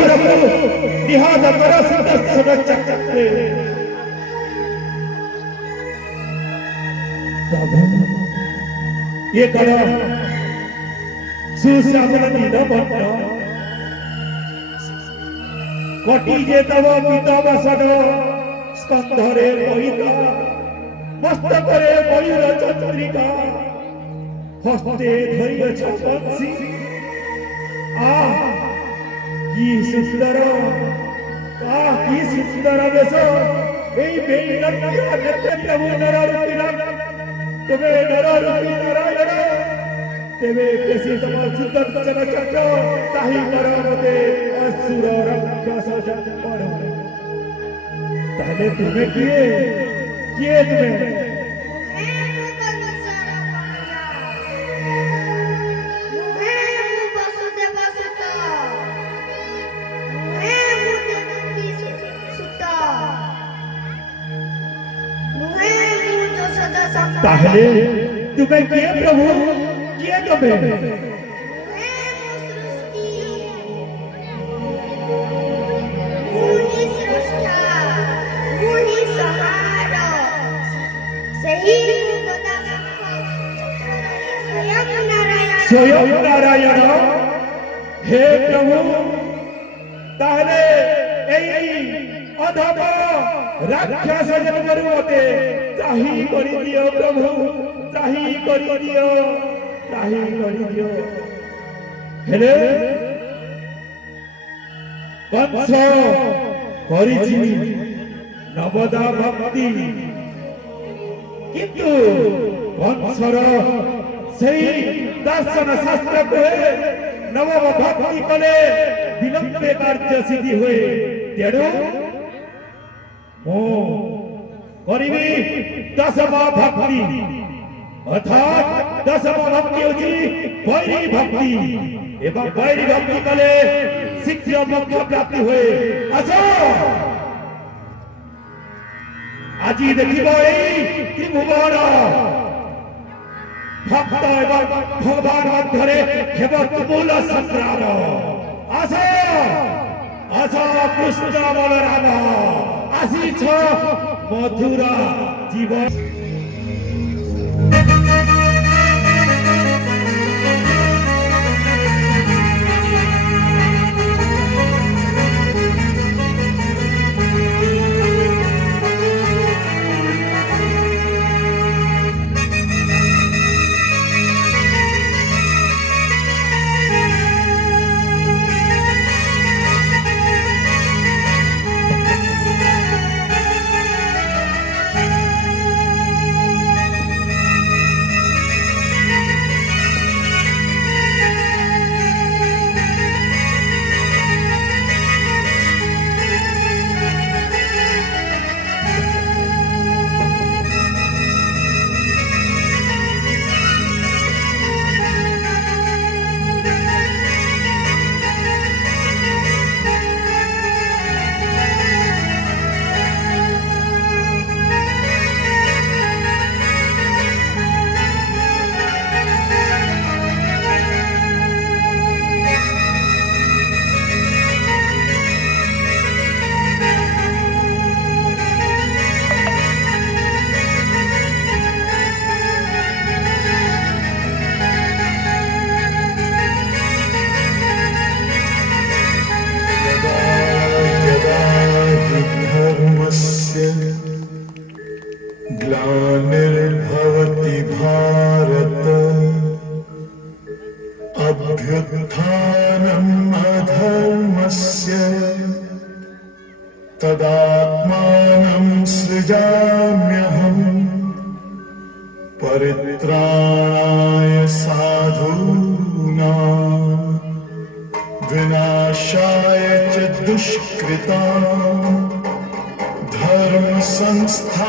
शिरको निहाद करो सुदर्शन चक्रे ये करो सुश्यामल नीलबंध कटी जे तव पीताम्बर स्कंधरे महिता मस्तकरे मयूर चंद्रिका हस्ते धरियछ बंशी की सुंदर की सुंदर बेश प्रभु नर तुम्हें नर रूपी नारायण तेरे कैसे तुम सुदर्शन चक्र ताही करो मते असुर राक्षस पर ताले तुम्हें किए तुम्हें ताहले तुम्हें किए प्रभु किए तुम्हें स्वयं नारायण हे प्रभु ताहले अधम राक्षस जन्मरु मते चाही करी दियो प्रभु चाही करी दियो हेले कंस करिछि नवदा भक्ति किंतु कंसर सेही दर्शन शास्त्र को नव भक्ति कले विलंबे कार्य सिद्धि हुए तेणु करिबी दशम भक्ति अर्थात दशम भक्ति होची बैरी भक्ति एवं बैरी भक्ति कले शीघ्र मोक्ष प्राप्ति हुए आसो আজি देखिब त्रिभुवन भक्त एवं भगवान मध्य हेब तुमुल संग्राम आसो आसो कृष्ण बलराम आसीछ मधुर जीवन ग्लानिर्भवति भारत अभ्युत्थानम् अधर्मस्य तदात्मानं सृजाम्यहम् परित्राणाय साधूनां विनाशाय च दुष्कृताम् धर्म संस्थापनार्थाय